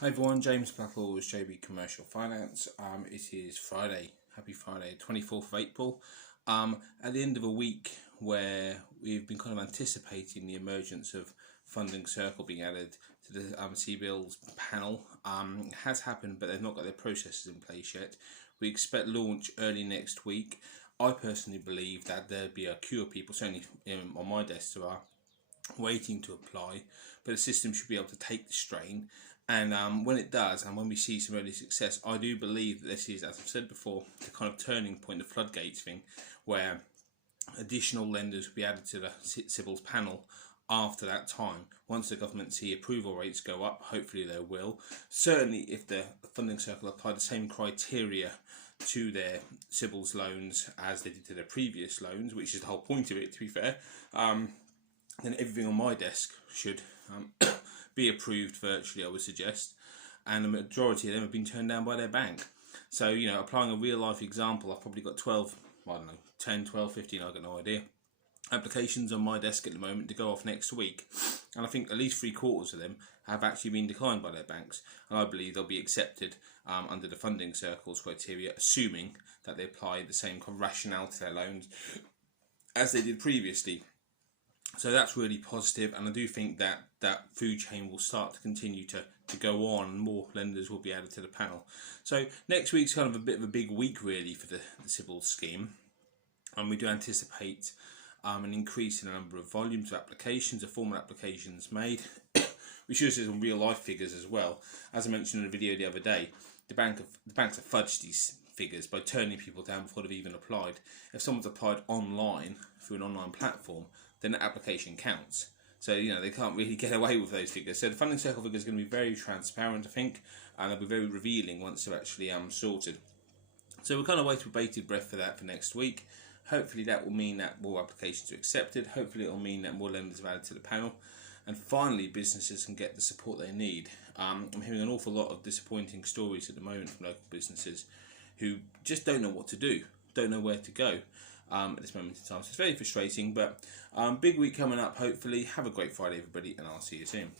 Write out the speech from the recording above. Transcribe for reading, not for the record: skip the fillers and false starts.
Hi everyone, James Blackwell with JB Commercial Finance. It is Friday, happy Friday, 24th of April. At the end of a week where we've been kind of anticipating the emergence of Funding Circle being added to the CBILS panel. It has happened, but they've not got their processes in place yet. We expect launch early next week. I personally believe that there'll be a queue of people, certainly on my desk, who are waiting to apply, but the system should be able to take the strain. And when it does, and when we see some early success, I do believe that this is, as I've said before, the kind of turning point, the floodgates thing, where additional lenders will be added to the CBILS panel after that time. Once the government see approval rates go up, hopefully they will. Certainly if the Funding Circle apply the same criteria to their CBILS loans as they did to their previous loans, which is the whole point of it, to be fair, then everything on my desk should be approved virtually, I would suggest, and the majority of them have been turned down by their bank. So, you know, applying a real life example, I've probably got 12, I don't know, 10, 12, 15, I've got no idea, applications on my desk at the moment to go off next week, and I think at least 3/4 of them have actually been declined by their banks, and I believe they'll be accepted under the Funding Circle's criteria, assuming that they apply the same kind of rationale to their loans as they did previously. So that's really positive, and I do think that that food chain will start to continue to go on, and more lenders will be added to the panel. So next week's kind of a bit of a big week really for the CBILS scheme, and we do anticipate an increase in the number of volumes of applications, of formal applications made. We should see some real life figures as well. As I mentioned in a video the other day, the banks have fudged these figures by turning people down before they've even applied. If someone's applied online through an online platform, then the application counts. So, you know, they can't really get away with those figures. So the Funding Circle figure is going to be very transparent, I think, and they'll be very revealing once they're actually sorted. So we're kind of waiting with bated breath for that for next week. Hopefully that will mean that more applications are accepted. Hopefully it will mean that more lenders are added to the panel. And finally, businesses can get the support they need. I'm hearing an awful lot of disappointing stories at the moment from local businesses who just don't know what to do, don't know where to go at this moment in time. So it's very frustrating, but big week coming up, hopefully. Have a great Friday, everybody, and I'll see you soon.